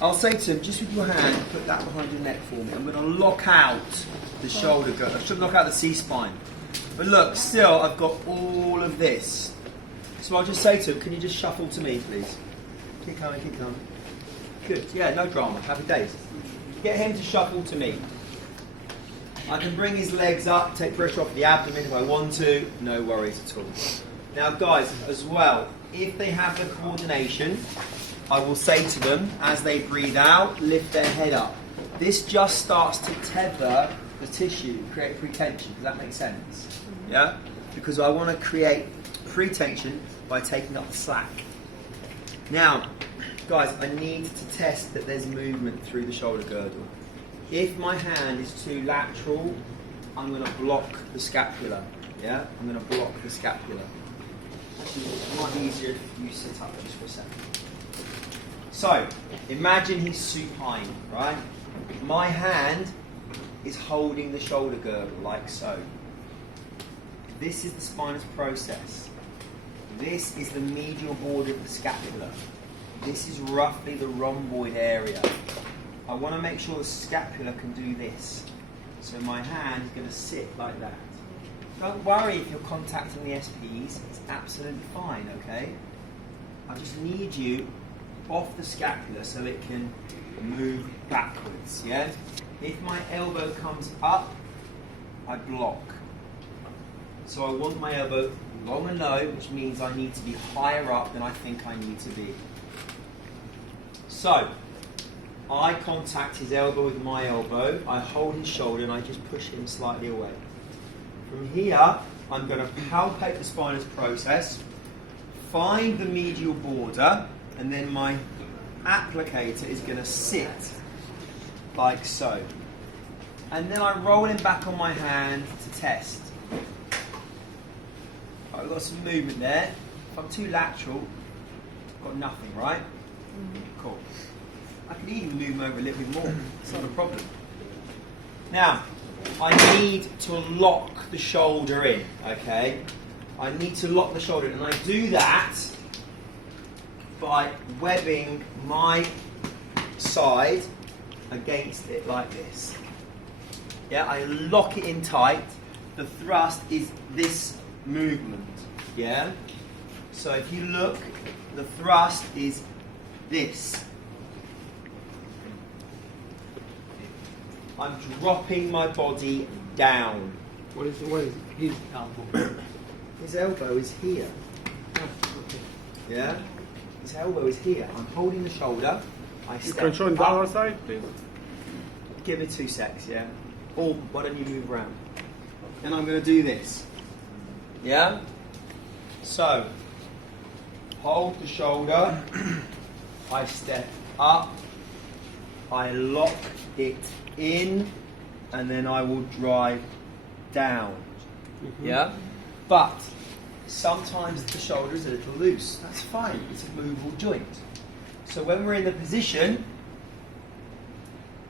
I'll say to him, just with your hand, put that behind your neck for me. I'm going to lock out the shoulder girdle. I should lock out the C-spine. But look, still, I've got all of this. So I'll just say to him, can you just shuffle to me, please? Keep coming, keep coming. Good, yeah, no drama, happy days. Get him to shuffle to me. I can bring his legs up, take pressure off the abdomen if I want to, no worries at all. Now guys, as well, if they have the coordination, I will say to them, as they breathe out, lift their head up. This just starts to tether the tissue, create pre-tension. Does that make sense? Yeah? Because I want to create pre-tension by taking up the slack. Now, guys, I need to test that there's movement through the shoulder girdle. If my hand is too lateral, I'm going to block the scapula. Yeah? I'm going to block the scapula. Actually, it might be easier if you sit up just for a second. So, imagine he's supine, right? My hand is holding the shoulder girdle, like so. This is the spinous process. This is the medial border of the scapula. This is roughly the rhomboid area. I want to make sure the scapula can do this. So my hand is going to sit like that. Don't worry if you're contacting the SPs, it's absolutely fine, okay? I just need you off the scapula so it can move backwards, yeah? If my elbow comes up, I block. So I want my elbow long and low, which means I need to be higher up than I think I need to be. So, I contact his elbow with my elbow, I hold his shoulder and I just push him slightly away. From here, I'm going to palpate the spinous process, find the medial border, and then my applicator is going to sit like so. And then I roll him back on my hand to test. I've got some movement there. If I'm too lateral, I've got nothing, right? Cool. I can even move him over a little bit more. It's not a problem. Now, I need to lock the shoulder in, okay? I need to lock the shoulder in, and I do that by webbing my side against it like this. Yeah, I lock it in tight. The thrust is this movement, yeah? So if you look, the thrust is this. I'm dropping my body down. What is his elbow? His elbow is here. Yeah? His elbow is here. I'm holding the shoulder. I step You can show on the up. other side, please. Give it 2 secs, yeah? Or why don't you move around? And I'm going to do this. Yeah? So, hold the shoulder. I step up. I lock it in. And then I will drive down. Yeah? But sometimes the shoulder is a little loose. That's fine. It's a movable joint. So when we're in the position,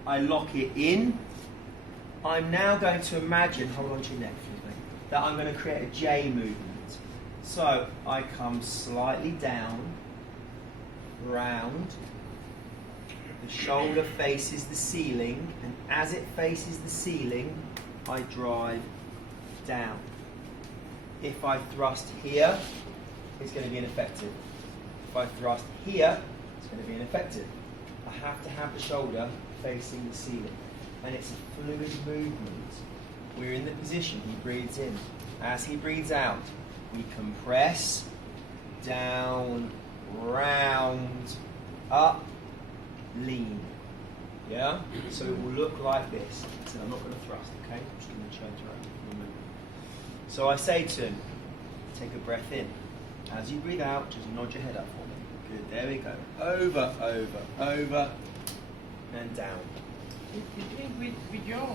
I lock it in. I'm now going to imagine, hold on to your neck, please, mate, that I'm going to create a J movement. So I come slightly down, round, the shoulder faces the ceiling, and as it faces the ceiling, I drive down. If I thrust here, it's going to be ineffective. If I thrust here, it's going to be ineffective. I have to have the shoulder facing the ceiling. And it's a fluid movement. We're in the position, he breathes in. As he breathes out, we compress, down, round, up, lean. Yeah? So it will look like this. So I'm not going to thrust, okay? I'm just going to change around. So I say to him, take a breath in. As you breathe out, just nod your head up for me. Good, there we go. Over, over, over, and down. With your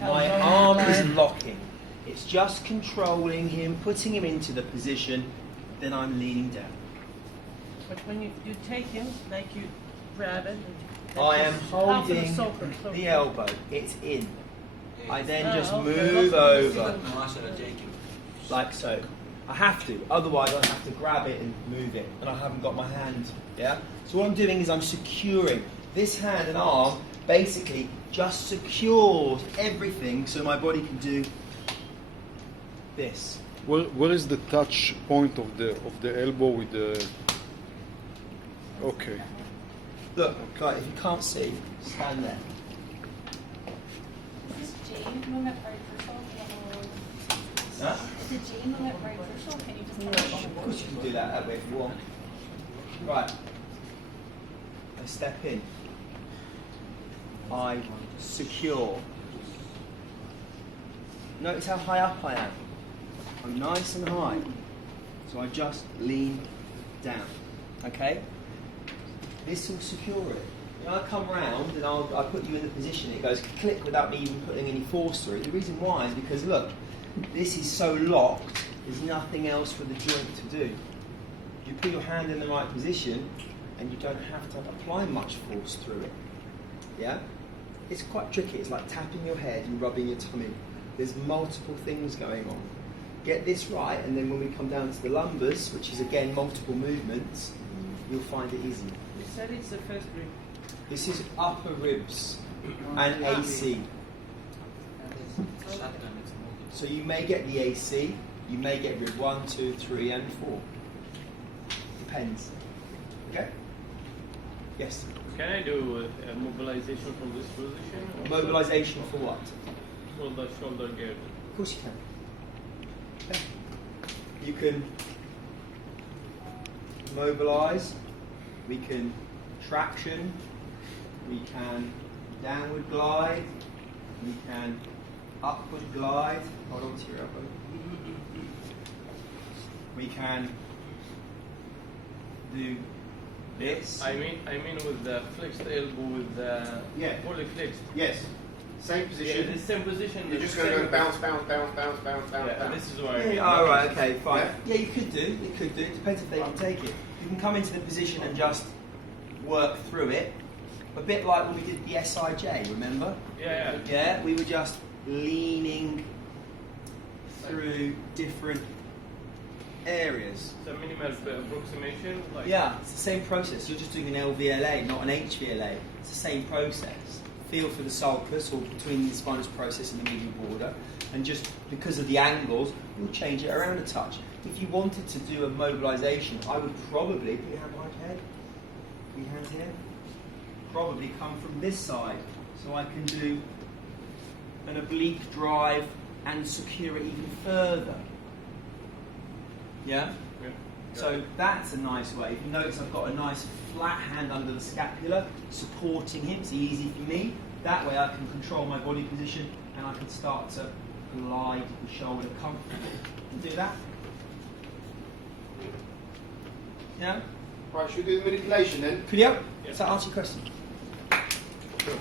My arm is locking. It's just controlling him, putting him into the position, then I'm leaning down. But when you take him, like you grab it. I am holding the elbow. It's in. I then just move over, like so. I have to, otherwise I have to grab it and move it, and I haven't got my hand. Yeah. So what I'm doing is I'm securing. This hand and arm basically just secures everything so my body can do this. Where is the touch point of the elbow with the? Okay. Look, like if you can't see, stand there. Is this Jane movement very crucial? Huh? Is the Jane movement very crucial? Can you just Of course you can do that way if you want. Right. I step in. I secure. Notice how high up I am. I'm nice and high. So I just lean down. Okay? This will secure it. When I come round and I put you in the position, it goes click without me even putting any force through it. The reason why is because look, this is so locked, there's nothing else for the joint to do. You put your hand in the right position and you don't have to apply much force through it. Yeah? It's quite tricky. It's like tapping your head and rubbing your tummy. There's multiple things going on. Get this right, and then when we come down to the lumbers, which is again multiple movements, you'll find it easy. You said it's the first rib. This is upper ribs and AC. So you may get the AC, you may get rib 1, 2, 3 and 4. Depends. Okay? Yes? Can I do a mobilization from this position? or- Mobilization for what? For the shoulder girdle. Of course you can. Okay. You can mobilize, we can traction, we can downward glide, we can upward glide, hold on to your elbow. We can do this. I mean with the flexed elbow with the Yeah. fully flexed. Yes. Same Yeah, position. the same position. You're the just going to same- go bounce, bounce, bounce, bounce, bounce, bounce, Yeah, bounce. this is what I Yeah, mean. all right, okay, fine. Yeah. Yeah, you could do. It could do. It depends if they can take it. You can come into the position and just work through it. A bit like when we did the SIJ, remember? Yeah, yeah. Yeah, we were just leaning through different areas. It's a minimal approximation. Like Yeah, it's the same process. You're just doing an LVLA, not an HVLA. It's the same process. Feel for the sulcus or between the spinous process and the medial border, and just because of the angles, you'll change it around a touch. If you wanted to do a mobilization, I would probably put your hand behind your head, put your hands here, probably come from this side, so I can do an oblique drive and secure it even further. Yeah? Yeah. So that's a nice way. If you notice, I've got a nice flat hand under the scapula, supporting him. It's easy for me. That way I can control my body position and I can start to glide the shoulder comfortably. Do that. Yeah? Right, should we do the manipulation then? Could you? Yeah. Does that answer your question? Okay.